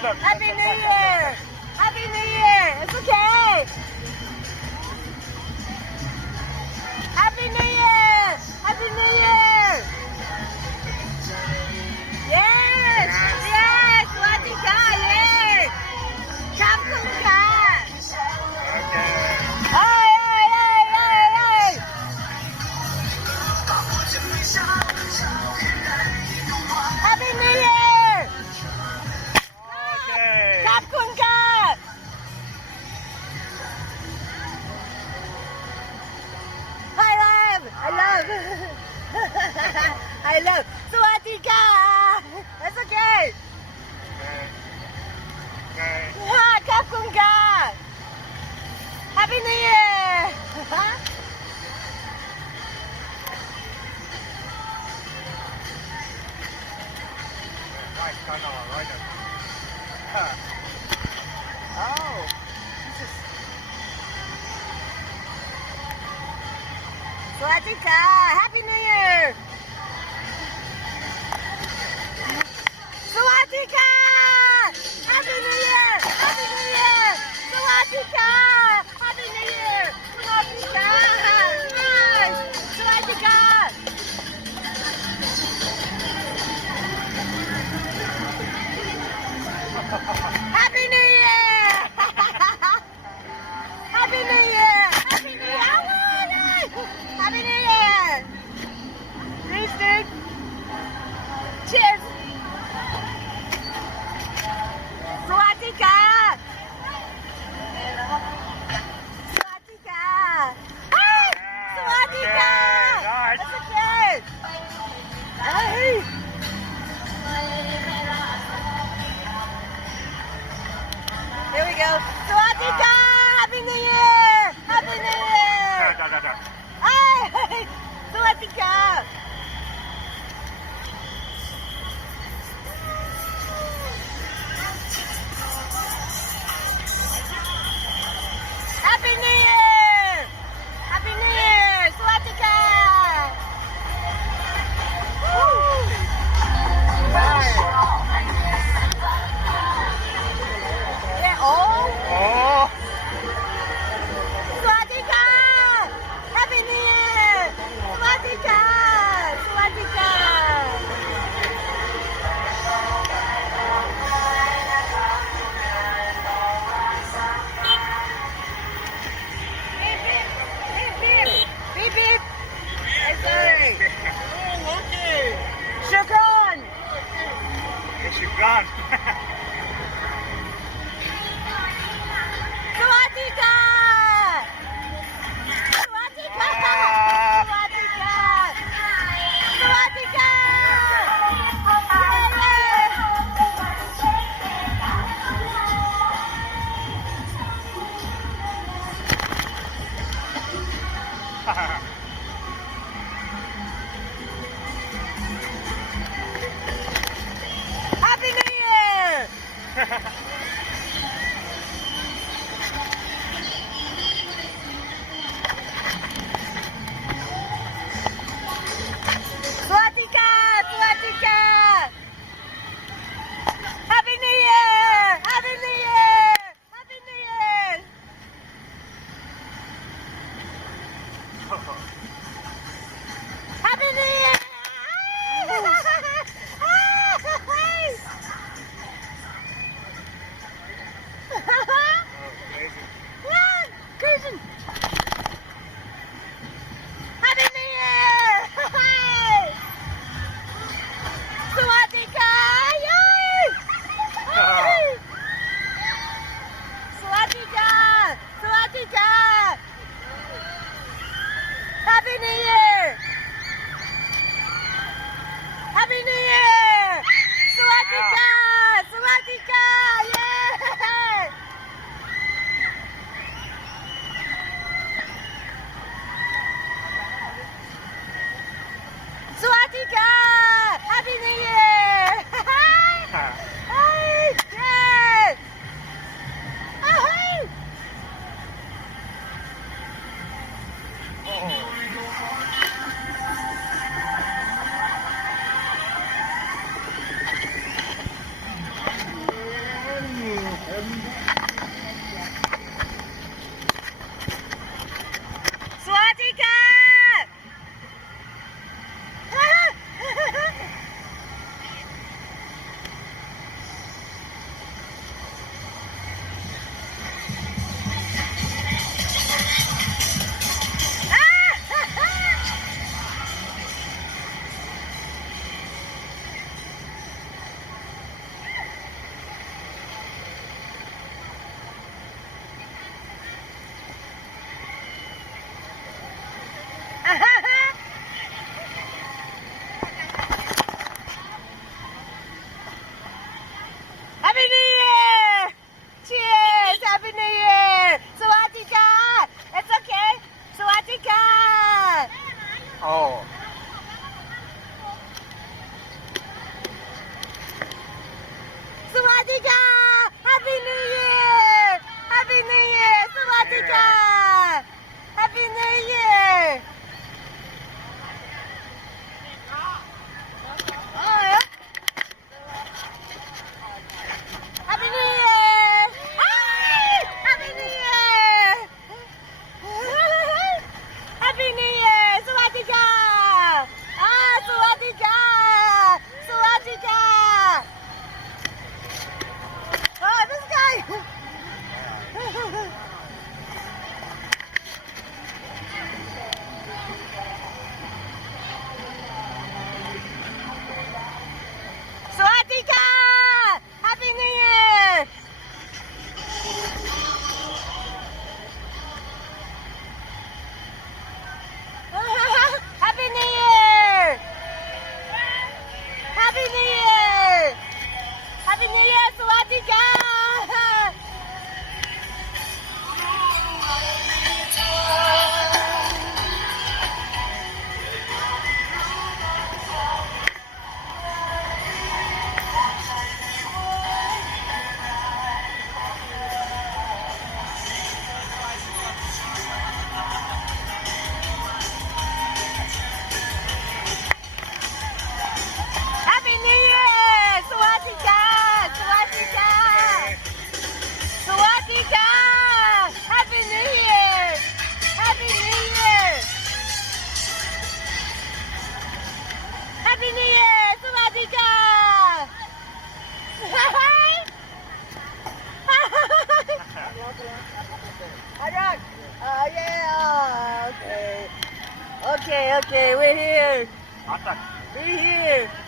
Happy New Year! Happy New Year! It's okay! Happy New Year! Happy New Year! Yes! Yes! Sawadee Kah! Yes! Songkran! Hey! Hey! Hey! Hey! Happy New Year! Songkran! Thailand! I love Sawadee Kah! That's okay! Songkran! Happy New Year! Oh, Sawadee Kah! Happy New Year! Sawadee Kah! Happy New Year! Happy New Year! Sawadee Kah! Happy New Year! Sawadee Kah! Yes! Sawadee Kah! Happy New Year! Happy New Year! Happy New Year! I want it! Happy New Year! Cheers, Cheers! Sawadee Kah! Sawadee Kah! Hey! Sawadee Kah! That's okay! Hey! Here we go. Sawadee Kah! Happy New Year! Happy New Year! Hey! Sawadee Kah! Happy New Year! Happy New Year! Sawadee Kah! Woo! Yeah, oh! Oh! Right here.